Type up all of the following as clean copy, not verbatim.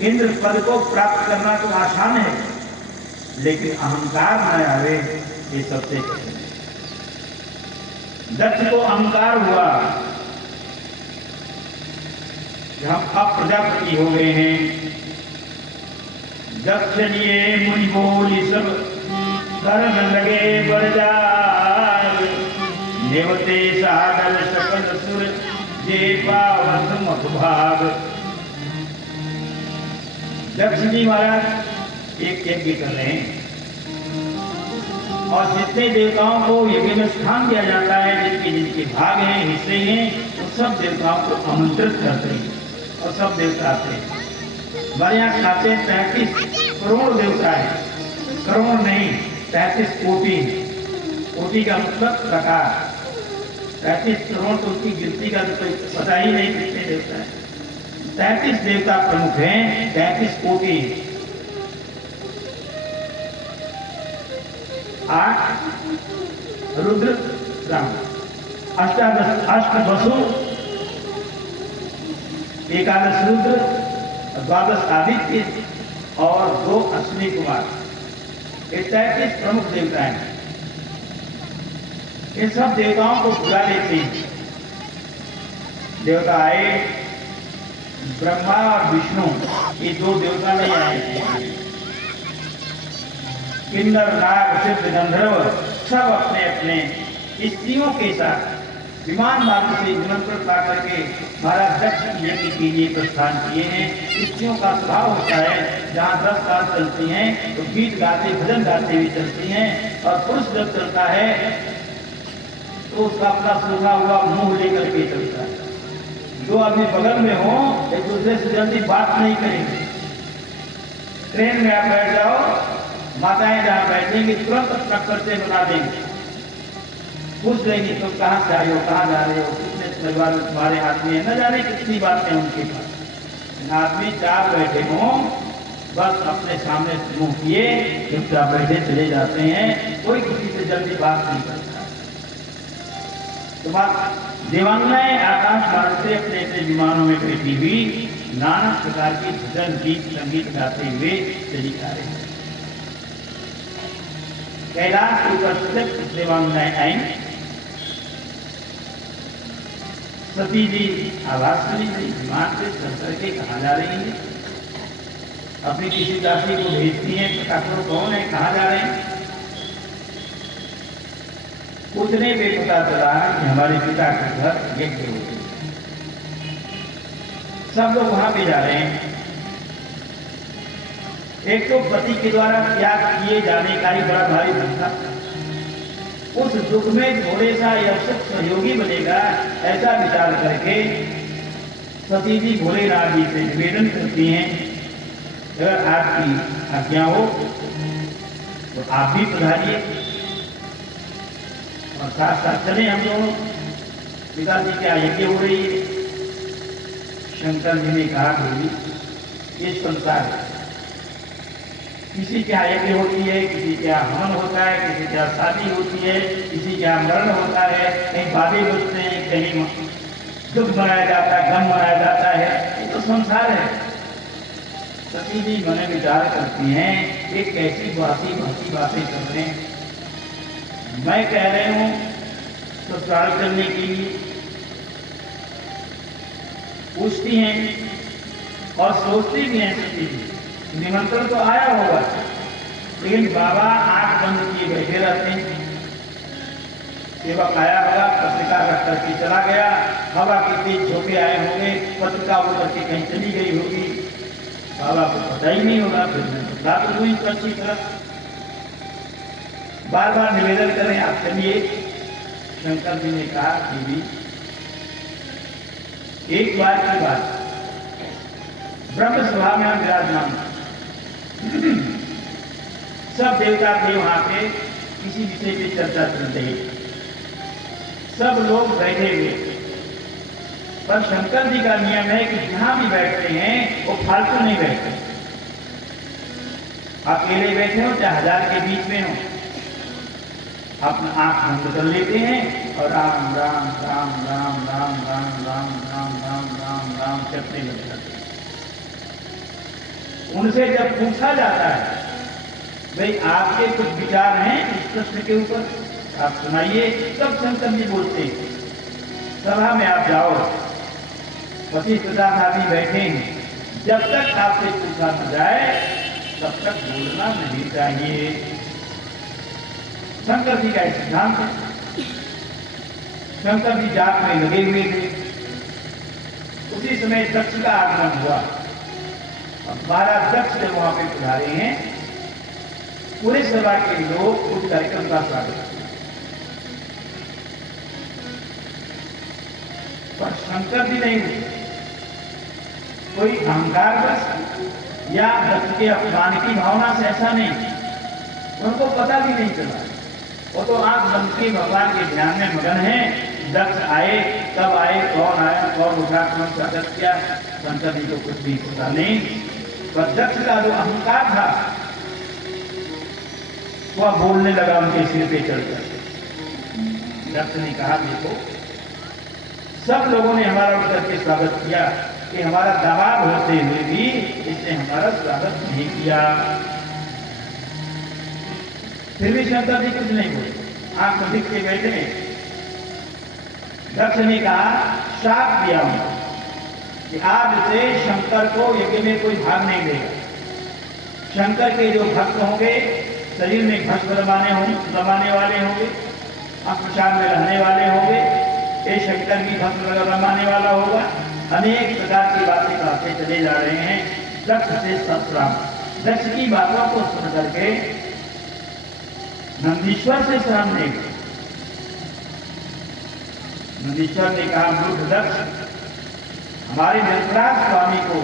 इंद्र पद को प्राप्त करना तो आसान है, लेकिन अहंकार न आवे ये सबसे कठिन है। दक्ष को अहंकार हुआ कि हम अब प्रजापति हो गए हैं। दक्ष लिए मुनि बोली सब करन लगे बरदार, नेवते सादर सकल सुर जे पावत मधुभाग। दक्ष जी महाराज एक यज्ञ कर रहे हैं और जितने देवताओं को यज्ञ में स्थान दिया जाता है, जिनके जिनके भाग हैं, हिस्से हैं, तो सब देवताओं को आमंत्रित करते हैं और सब देवता आते हैं। हमारे यहाँ खाते 33 करोड़ देवता है, करोड़ नहीं 33 कोटि। कोटि का मतलब प्रकार। 33 करोड़ तो उसकी गिनती का तो पता ही नहीं कितने देवता है। 33 देवता प्रमुख हैं, 33 कोटि। 8 रुद्र ब्राह्मण, अष्टादश अष्ट वसु, 11 रुद्र, 12 आदित्य और 2 अश्विनी कुमार। ये 33 प्रमुख देवता हैं। इन सब देवताओं को बुला लेते हैं। देवता आए, ब्रह्मा और विष्णु, ये 2 देवता नहीं आए थे। किन्नर, नाग, सिद्ध, गंधर्व सब अपने अपने स्त्रियों के साथ विमान मार्ग से निमंत्रण पा करके महाराज दक्ष यज्ञ के लिए प्रस्थान किए हैं। स्त्रियों का स्वभाव होता है, जहाँ 10 साल चलती हैं तो गीत गाते भजन गाते हुए चलती हैं, और पुरुष जब चलता है तो उसका अपना सूखा हुआ मुंह लेकर के चलता है। जो आदमी बगल में हो एक दूसरे से जल्दी बात नहीं करेंगे। ट्रेन में आप बैठ जाओ, माताएं जहाँ बैठेंगी तुरंत अपना परिचय बना देंगे, पूछ लेंगे तुम कहाँ से आए हो, कहाँ जा रहे हो, कितने परिवार में तुम्हारे आदमी है, न जाने कितनी बातें उनके पास। आदमी 4 बैठे हों, बस अपने सामने मुंह किए चुपचाप बैठे चले जाते हैं, कोई किसी से जल्दी बात नहीं करता। तो बात देवांगनाएं आकाश मार्ग से अपने अपने विमानों में बैठी हुई नाना प्रकार की भजन गीत संगीत गाते हुए चली जा रही है। कैलाश के ऊपर स्थित देवांगनाएं आई। सती जी आवाज सुनी गई, विमान से चल करके कहाँ जा रही है। अपनी किसी दासी को भेजती है, पता करो कौन है, कहाँ जा रहे हैं। उतने पे पता चला कि हमारे पिता के घर यज्ञ होते हैं, सब लोग वहां पे जा रहे हैं। एक तो पति के द्वारा त्याग किए जाने का ही बड़ा भारी दुख था। उस दुख में थोड़े सा यह सुख सहयोगी बनेगा, ऐसा विचार करके सती जी भोलेनाथ जी से निवेदन करती हैं, अगर आपकी आज्ञा हो तो आप भी पधारिए और साथ साथ चले हम दोनों। पिताजी क्या यज्ञ हो रही है। शंकर जी ने कहा देवी ये संसार है, किसी क्या यज्ञ होती है, किसी क्या हवन होता है, किसी क्या शादी होती है, किसी क्या मरण होता है, कहीं बादे बजते हैं, कहीं दुख मनाया जाता है, गम मनाया जाता है, ये तो संसार है। सती जी मन विचार करती हैं ये कैसी बासी भासी बातें कर रहे हैं। मैं कह रहे हूं ससुराल करने के लिए, पूछती हैं और सोचती भी हैं सती जी निमंत्रण तो आया होगा, लेकिन बाबा आंख बंद किए बैठे रहते हैं। सेवक आया होगा, पत्रिका रख करके चला गया, हवा के तेज झोंके आए होंगे, पत्रिका उड़ करके कहीं चली गई होगी, बाबा को पता ही नहीं होगा। फिर बात हुई अच्छी तरह, बार बार निवेदन करें आप चलिए। शंकर जी ने कहा देवी एक बार की बात, ब्रह्म सभा में हम विराजमान, सब देवता थे वहां पे, किसी विषय पे चर्चा चल रही, सब लोग बैठे हुए, पर शंकर जी का नियम है कि जहां भी बैठते हैं वो फालतू नहीं बैठते। अकेले बैठे हो चाहे 1000 के बीच में हो, अपना आंख बंद कर लेते हैं और राम राम राम राम राम राम राम राम राम राम राम करते लग जाते हैं। उनसे जब पूछा जाता है भाई आपके कुछ विचार हैं इस प्रश्न के ऊपर, आप सुनाइए, तब शंकर जी बोलते हैं। सभा में आप जाओ, 25-50 आदमी बैठे हैं, जब तक आपसे पूछा न जाए तब तक बोलना नहीं चाहिए। शंकर जी का एक सिद्धांत है। शंकर जी जाप में लगे हुए थे, उसी समय दक्ष का आगमन हुआ। अब 12 दक्ष जब वहां पे पधारे हैं, पूरे सभा के लोग उस कार्यक्रम का स्वागत किया, पर शंकर जी नहीं हुए। कोई अहंकार बस या दक्ष के अपमान की भावना से ऐसा नहीं, उनको पता भी नहीं चला। वो तो आंख बंद के भगवान के ध्यान में मगन है। दक्ष आए, कब आए, कौन आया, कौन उठा, कौन स्वागत किया, शंकर जी को कुछ भी पता नहीं। पर दक्ष का जो अहंकार था वह बोलने लगा उनके सिर पे चढ़कर। दक्ष ने कहा देखो, सब लोगों ने हमारा उठ करके स्वागत किया कि हमारा दामाद होते हुए भी इसने हमारा स्वागत नहीं किया। फिर भी शंकर जी कुछ नहीं बोले, आंख बंद के बैठे। दक्ष ने कहा, शाप दिया उनको कि आज से शंकर को यज्ञ में कोई भाग नहीं देगा। शंकर के जो भक्त होंगे, शरीर में भस्म रमाने वाले होंगे, अप्रसाद में रहने वाले होंगे, ये शंकर की भस्म रमाने वाला होगा। अनेक प्रकार की बातें कहते चले जा रहे हैं। दक्ष से सतराम, दक्ष की बातों को सुन करके नंदीश्वर से शर्म नहीं गई। नंदीश्वर ने कहा, मूर्ख दक्ष, हमारे धर्मराज स्वामी को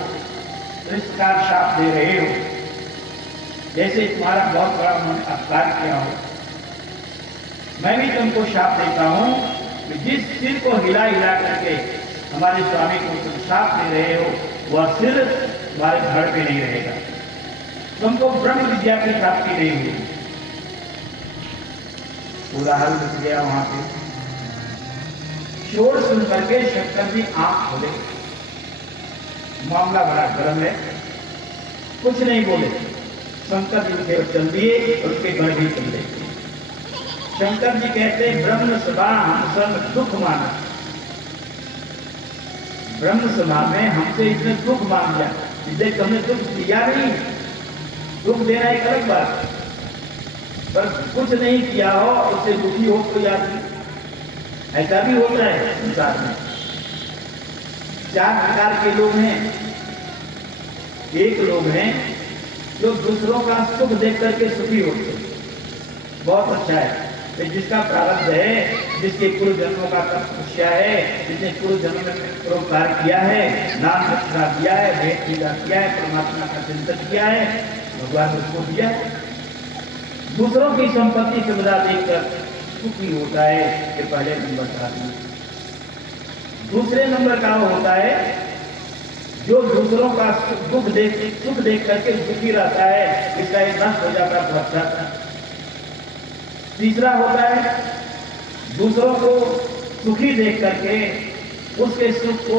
इस प्रकार शाप दे रहे हो, जैसे तुम्हारा बहुत बड़ा मन अपकार किया हो। मैं भी तुमको शाप देता हूं कि जिस सिर को हिला हिला करके हमारे स्वामी को तुम शाप दे रहे हो, वह सिर तुम्हारे धड़ पे नहीं रहेगा। तुमको ब्रह्म विद्या की प्राप्ति नहीं हुई। उदाहरण रुक गया वहां पे। शोर सुन करके शंकर जी आंख खोले, मामला बड़ा गर्म है, कुछ नहीं बोले। शंकर जी उठे और चल दिए और उसके घर भी चल गए। शंकर जी कहते, ब्रह्म सभा हम सब दुख माना। ब्रह्म सभा में हमसे इसने दुख मांग लिया, इसलिए तुमने दुख दिया नहीं। दुख देना एक अलग बात, पर कुछ नहीं किया हो उससे दुखी हो कोई आदमी, ऐसा भी होता है संसार में। 4 प्रकार के लोग हैं। एक लोग हैं जो दूसरों का सुख देख करके सुखी होते हैं, बहुत अच्छा है। तो जिसका प्रारब्ध है, जिसके पूर्व जन्मों का तपस्या है, जिसने पूर्व जन्म में परोपकार किया है, नाम दक्षिणा दिया है, भेंट पूजा किया है, परमात्मा का चिंतन किया है, भगवान उसको दिया है। दूसरों की संपत्ति सुविधा देखकर सुखी होता है, ये पहले नंबर का आदमी। दूसरे नंबर का वो होता है जो दूसरों का सुख देख करके सुखी रहता है, इसका एक नष्ट हो जाता है, बहुत अच्छा। तीसरा होता है दूसरों को सुखी देख करके उसके सुख को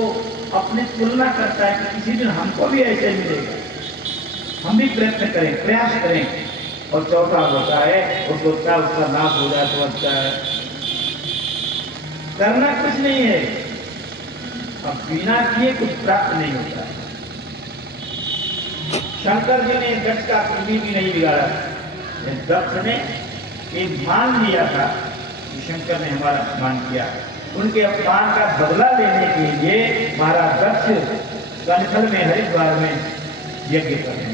अपनी तुलना करता है कि किसी दिन हमको भी ऐसे मिलेगा, हम भी प्रयत्न करें, प्रयास करें। और चौथा होता है वो सोचता है उसका नाश हो जाए तो अच्छा है। करना कुछ नहीं है, अब बिना किए कुछ प्राप्त नहीं होता है। शंकर जी ने दक्ष का कुंडी भी नहीं बिगाड़ा। दक्ष ने एक मान लिया था कि शंकर ने हमारा अपमान किया, उनके अपमान का बदला लेने के लिए महाराज दक्ष कनखल में हरिद्वार में यज्ञ कर रहे हैं।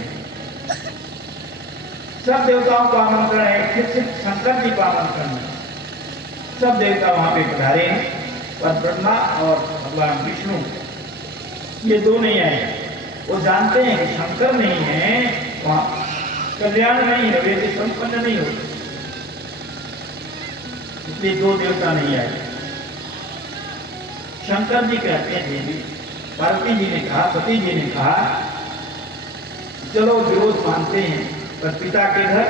सब देवताओं को आमंत्रण है, फिर सिर्फ शंकर जी को आमंत्रण है। सब देवता वहां पे पधारे हैं, पर ब्रह्मा और भगवान विष्णु ये दो नहीं आए। वो जानते हैं कि शंकर नहीं है, वहां कल्याण नहीं है, वे संपन्न नहीं होते, इसलिए दो देवता नहीं आए। शंकर जी कहते हैं, देवी पार्वती जी ने कहा, सती जी ने कहा, चलो विरोध मानते हैं, पर पिता के घर,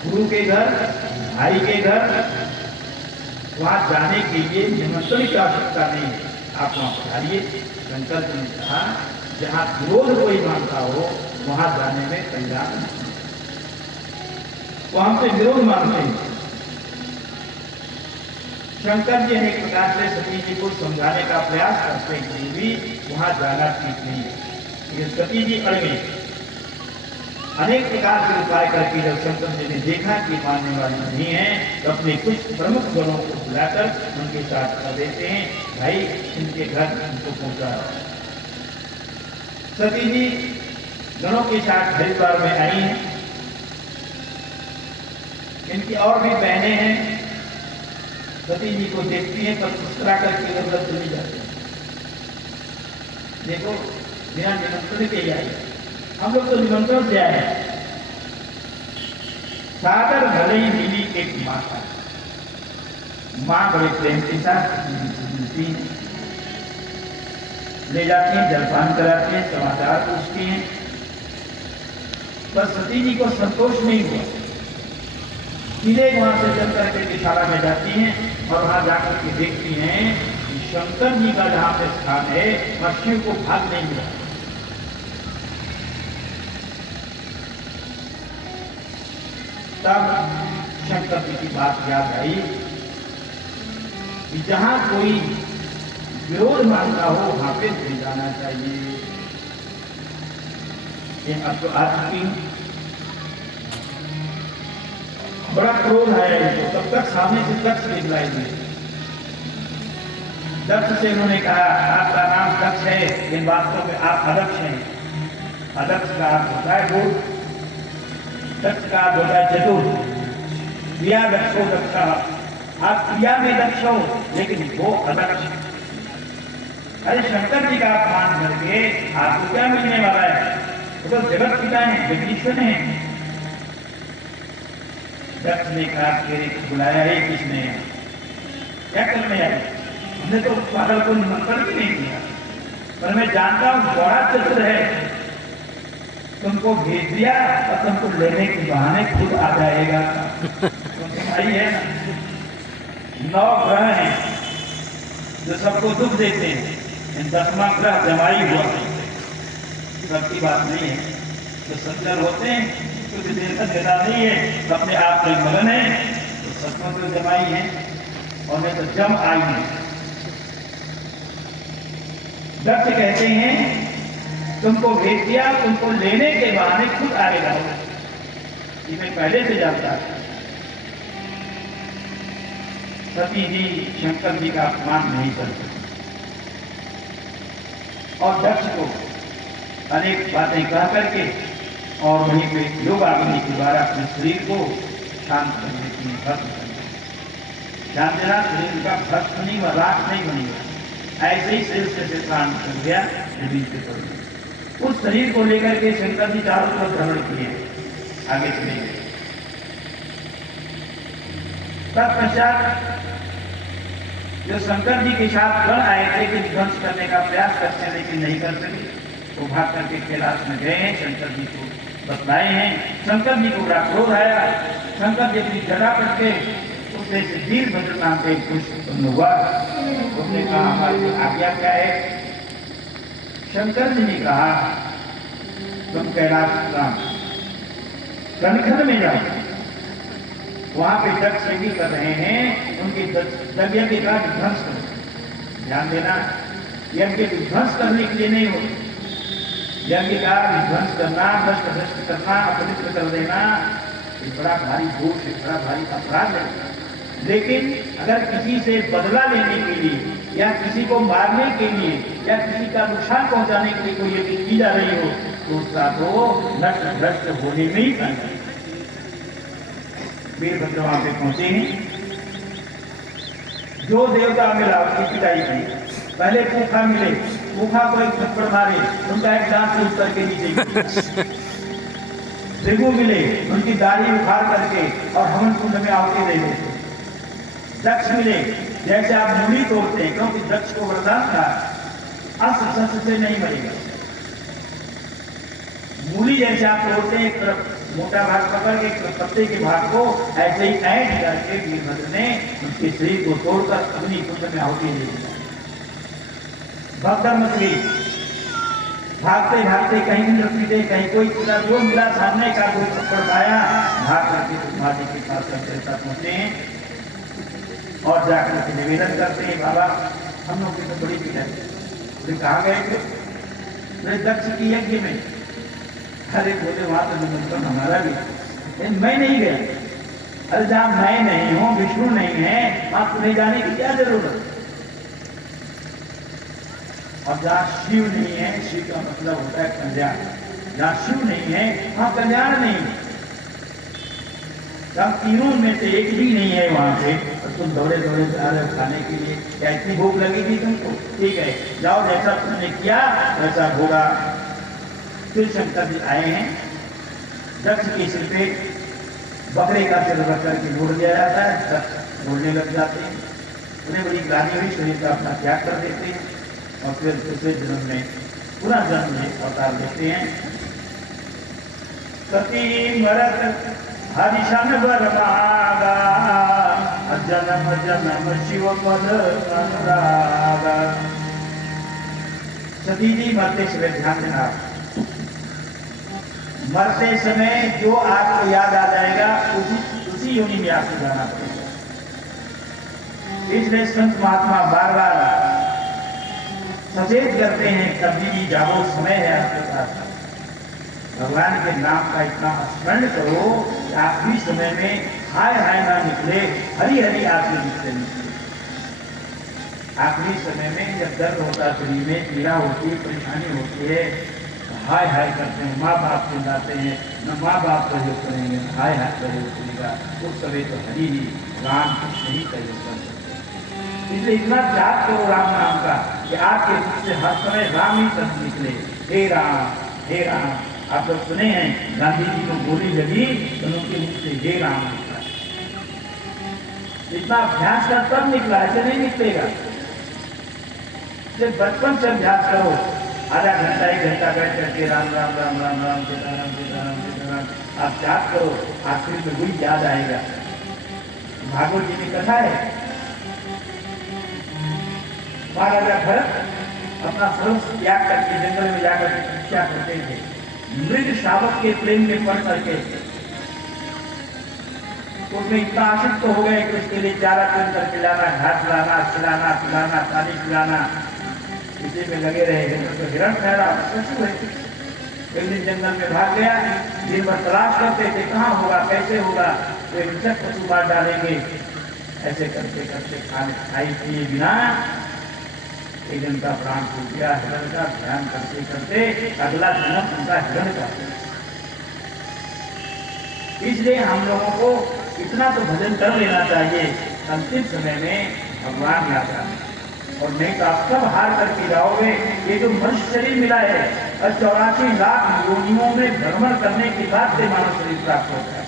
गुरु के घर, भाई के घर वहां जाने के लिए निमंत्रण की आवश्यकता नहीं है, आप वहां पधारिए। शंकर जी ने कहा, जहां विरोध कोई मानता हो वहां वहां जाने में तैयार नहीं, वो हमसे विरोध मानते हैं। शंकर जी अनेक प्रकार से सती जी को समझाने का प्रयास करते हुए भी वहां जाना ठीक नहीं है। ये सती जी अड़ गई। अनेक प्रकार के उपाय करके जब शंकर जी ने देखा कि मानने वाली नहीं है, तो अपने कुछ प्रमुख गणों को बुलाकर उनके साथ कर देते हैं, भाई इनके घर उनको पहुंचा। सती जी गणों के साथ हरिद्वार में आई हैं। इनकी और भी बहनें हैं, सती जी को देखती हैं पर मुस्कुरा करके उधर चली जाती है। देखो बिना निमंत्रण के ही आई, हम लोग तो निमंत्रण से आए। सादर भले ही मिली एक माता, माँ बड़े प्रेम के साथ मिलती हैं, ले जाती हैं, जलपान कराती हैं, समाचार पूछती हैं। पर सती जी को संतोष नहीं हुआ। सीधे वहां से चल करके विशाला में जाती हैं और वहां जाकर के देखती हैं कि शंकर जी का जहां पे स्थान है वहां शिव को भाग नहीं मिला। तब शंकर जी की बात याद आई कि जहां कोई विरोध मानता हो वहां पे ले जाना चाहिए। अब तो आ चुकी हूं, बड़ा क्रोध है इनको। तब तक सामने से दक्ष निकलाई हुई। दक्ष से उन्होंने कहा आपका नाम दक्ष है, इन बातों में आप अदक्ष हैं। अदक्ष का अर्थ होता है वो, दक्ष का अर्थ होता है चतुर। क्रिया दक्षो दक्षा, आप क्रिया में दक्ष हो लेकिन वो अदक्ष। अरे शंकर जी का अपमान करके आपको क्या मिलने वाला है? वो तो जगत पिता है, जगदीश्वर है। दक्ष ने कहा तेरे बुलाया है किसने, क्या करने आए? हमने तो पागल को निमंत्रण भी नहीं दिया, पर मैं जानता हूं बड़ा चतुर है, तुमको भेज दिया और तुमको लेने के बहाने खुद आ जाएगा। आई है ना, 9 ग्रह हैं जो सबको दुख देते हैं, इन 10वां ग्रह जमाई हुआ। सबकी बात नहीं है, जो सज्जन होते हैं कुछ देर तक देता नहीं है, तो अपने आप में मगन है, तो सचमुच तो जमाई है और नहीं तो जम आई है। दक्ष कहते हैं तुमको भेज दिया, तुमको लेने के बहाने खुद आएगा। ये मैं पहले से जानता था। सती जी शंकर जी का अपमान नहीं कर सकती और दक्ष को अनेक बातें कह करके और वहीं पे योगाग्नि के द्वारा अपने शरीर को शांत करने की भस्म करना। ध्यान देना, शरीर का भस्म नहीं व राख नहीं बनेगा, ऐसे ही शरीर से शांत कर गया जमीन के पर। उस शरीर को लेकर के शंकर जी चारों तरफ भ्रमण किए, आगे चले गए। तत्पश्चात जो शंकर जी के साथ गण आए थे कि ध्वंस करने का प्रयास करते हैं लेकिन नहीं कर सके, वो भाग करके कैलाश में गए हैं, शंकर जी को बतलाए हैं। शंकर जी को बड़ा क्रोध आया। शंकर जी अपनी जगह पर के उससे वीरभद्र नाम के पुरुष उत्पन्न हुआ। उसने कहा हमारी आज्ञा क्या है? शंकर जी ने कहा तुम कैलाश धाम कनखन में जाओ, वहां पे दक्ष यज्ञ कर रहे हैं, उनके यज्ञ का विध्वंस करो। ध्यान देना, यज्ञ विध्वंस करने के लिए नहीं हो, यज्ञ का विध्वंस करना, नष्ट भ्रष्ट करना, अपवित्र कर देना, ये बड़ा भारी दोष है, बड़ा भारी अपराध है। लेकिन अगर किसी से बदला लेने के लिए या किसी को मारने के लिए या किसी का नुकसान पहुंचाने के लिए कोई यज्ञ की जा रही हो तो उसका तो नष्ट भ्रष्ट होने में ही फायदा। वीरभद्र वहां पे पहुंचे हैं, जो देवता मिला उसकी पिटाई की। पहले पूखा मिले, पूखा को एक थप्पड़ मारे, उनका एक दांत टूट करके नीचे। भृगु मिले, उनकी दाढ़ी उखाड़ करके और हवन कुंड में आहुति दे देते। दक्ष मिले, जैसे आप मूली तोड़ते हैं, क्योंकि दक्ष को वरदान था अस्त्र शस्त्र से नहीं मरेगा। मूली जैसे आप तोड़ते हैं, एक तरफ मोटा भाग पकड़ के एक तरफ पत्ते के भाग को ऐसे ही ऐंठ करके वीरभद्र ने उसके शरीर को तोड़कर अग्नि कुंड में आहुति दे दिया। भगदड़ मच गई। भागते भागते कहीं इंद्र पीटे, कहीं कोई पीटा, जो मिला सामने का कोई थप्पड़ पाया, भाग करके ब्रह्मा जी के पास पहुंचे हैं और जाकर के निवेदन करते हैं, बाबा हम लोग की तो बड़ी पीड़ा है। बोले कहाँ गए थे? बोले दक्ष की यज्ञ में। अरे बोले वहां तो निमंत्रण हमारा भी, मैं नहीं गया। अरे जहां मैं नहीं हूं, विष्णु नहीं है, आप तुम्हें जाने की क्या जरूरत? और जहां शिव नहीं है, शिव का मतलब होता है कल्याण, जहां शिव नहीं है वहां कल्याण नहीं। जहां तीनों में से एक भी नहीं है वहां पे, और तुम दौड़े दौड़े जा रहे हो खाने के लिए, क्या इतनी भूख लगेगी तुमको? ठीक है, जाओ, जैसा तुमने किया वैसा होगा। फिर शंकर जी आए हैं, दक्ष के सिर पे बकरे का सिर रख करके जोड़ दिया जाता है, दक्ष बोलने लग जाते हैं, उन्हें बड़ी ग्लानि हुई, शरीर का अपना त्याग कर देते हैं और फिर दूसरे जन्म में पूरा जन्म में अवतार लेते हैं। सती मरत हरिशन वर मागा, जन्म जन्म शिव पद अनुरागा। सती जी मरते समय, ध्यान देना, मरते समय जो आपको याद आ जाएगा उसी योनि में आपको जाना पड़ेगा। इसलिए संत महात्मा बार बार सचेत करते हैं, कभी भी जाओ, समय है आपके पास, भगवान के नाम का इतना स्मरण करो कि आखिरी समय में हाय हाय ना निकले, हरी हरी आपके निकले निकले। आखिरी समय में जब दर्द होता है, शरीर में पीड़ा होती है, परेशानी होती है, हाय हाय करते हैं, माँ बाप को जाते हैं, न माँ बाप का योग करेंगे, हाय हाय का योग करेगा, उस समय तो हरी ही राम कृष्ण ही का योग कर सकते हैं। इसलिए इतना जाप करो राम नाम का कि आपके मुख से हर समय राम ही शब्द निकले, हे राम हे राम। आप लोग सुने हैं, गांधी जी को गोली लगी तो उनके मुख से हे राम निकला। इतना अभ्यास कर तब निकला, ऐसे नहीं निकलेगा। बचपन से अभ्यास करो, आधा घंटा 1 घंटा बैठ करके राम राम राम राम राम सीताराम सीताराम सीताराम आप जाप करो, आखिर में वही याद आएगा। भागवत जी की कथा है, महाराजा भरत अपना सर्वस्व त्याग करके जंगल में जाकर के तपस्या करते थे, मृग शावक के प्रेम में पड़ करके उसमें इतना आशिक तो हो गए कि उसके लिए चारा चुन कर खिलाना, घास लाना, खिलाना पिलाना, पानी पिलाना, इसी में लगे रहे। तो हिरण ठहरा, एक दिन जंगल में भाग गया, दिन भर तलाश करते थे कहाँ होगा, कैसे होगा, तो एक सब पशु मार डालेंगे। ऐसे करते करते खाई पिए बिना एक दिन का प्राण छूट गया। हिरण का ध्यान करते करते अगला जन्म उनका हिरण का। इसलिए हम लोगों को इतना तो भजन कर लेना चाहिए, अंतिम समय में भगवान याद आए, और नहीं तो आप सब हार करके जाओगे। ये जो मनुष्य शरीर मिला है और 84 लाख योनियों में भ्रमण करने के बाद से मानव शरीर प्राप्त होता है।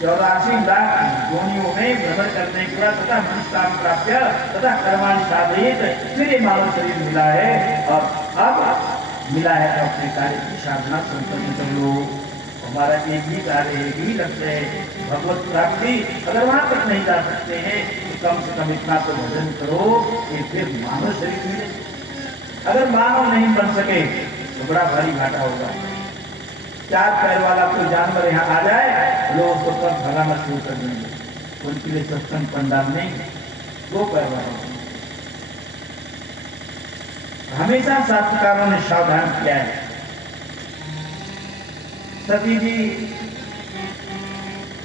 84 लाख योनियों में भ्रमण करने के बाद तथा मनुष्य काम प्राप्त तथा कर्माणि साधयेत, फिर ये मानव शरीर मिला है, और अब मिला है तो अपने कार्य की साधना संपन्न कर लो। हमारा एक ही कार्य है, एक ही लक्ष्य है, भगवत प्राप्ति। अगर वहां तक नहीं जा सकते हैं तो कम से कम इतना तो भजन करो कि फिर मानव शरीर मिले। अगर मानव नहीं बन सके तो बड़ा भारी घाटा होगा। 4 पैर वाला कोई जानवर यहाँ आ जाए, लोग उसको तब भगाना शुरू कर देंगे। उनके लिए सत्संग पंडाल नहीं, 2 पैर वाला। हमेशा शास्त्रकारों ने सावधान किया है। सती जी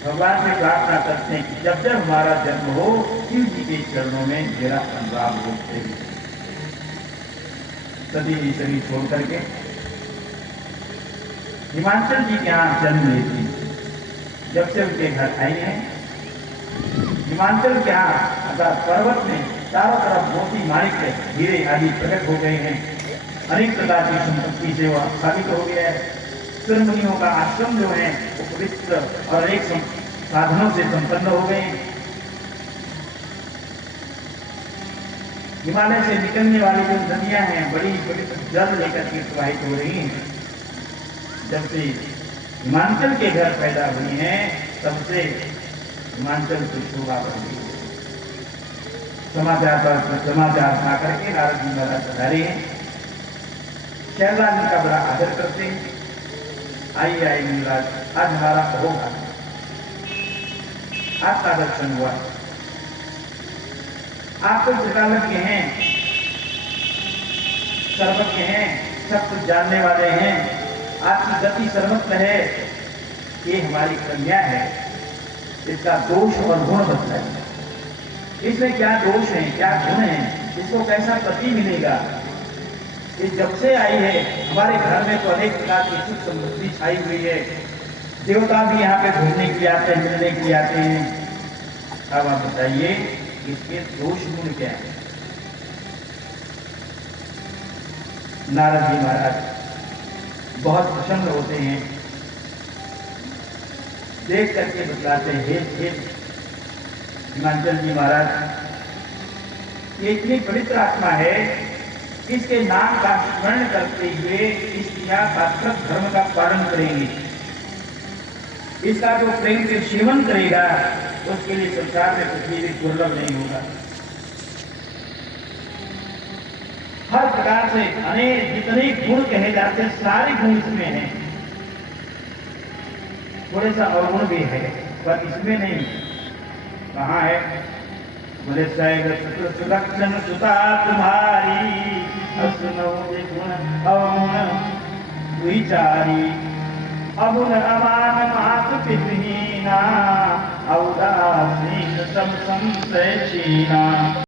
भगवान से प्रार्थना करते हैं कि जब जब हमारा जन्म हो, शिव जी के चरणों में मेरा अनुराग हो। सती जी शरीर छोड़ करके हिमाचल जी के यहाँ जन्म लेती। जब से उनके घर आई हैं, हिमाचल के यहाँ अर्थात पर्वत में चारों तरफ मोती माणिक्य हीरे आदि प्रकट हो गए हैं। अनेक प्रकार की संपत्ति से वह स्थापित हो गया है। मुनियों का आश्रम जो है वो पवित्र और अनेक साधनों से संपन्न हो गए। हिमालय से निकलने वाली जो नदियां हैं बड़ी पवित्र जल लेकर के प्रवाहित हो रही हैं। जब से हिमाचल के घर पैदा हुई हैं, तब से हिमाचल की शोभा बढ़ गई। समाचार पा करके नारद जी महाराज पधारे हैं। शहजाद का बड़ा आदर करते हैं। आइए आइए महाराज, आज हमारा होगा आपका दर्शन हुआ, आप तो चितालज्ञ हैं, सर्वज्ञ हैं, सब कुछ जानने वाले हैं, आपकी गति सर्वत्र है। ये हमारी कन्या है, इसका दोष और गुण बताइए, इसमें क्या दोष है, क्या गुण है, इसको कैसा पति मिलेगा। ये जब से आई है हमारे घर में तो अनेक प्रकार की सुख समृद्धि छाई हुई है, देवता भी यहाँ पे घूमने के लिए आते हैं, मिलने के लिए आते हैं। अब आप बताइए इसके दोष गुण क्या है। नारद जी महाराज बहुत प्रसन्न होते हैं, देख करके बतलाते हैं, हे हिमाचल जी महाराज, ये इतनी पवित्र आत्मा है, इसके नाम का स्मरण करते हुए स्त्रियां सार्थक धर्म का पालन करेंगी। इसका जो प्रेम से सेवन करेगा उसके लिए संसार में कुछ भी दुर्लभ नहीं होगा। हर प्रकार से अनेक जितने गुण कहे जाते हैं सारे गुण इसमें हैं, थोड़े सा अवगुण भी है पर इसमें नहीं। कहाँ है? बोले सुलक्षण सुता तुम्हारी, असुनो गुण अवगुण विचारी, अबुन अमान मात पितहीना, औदासीन सब संशय छीना।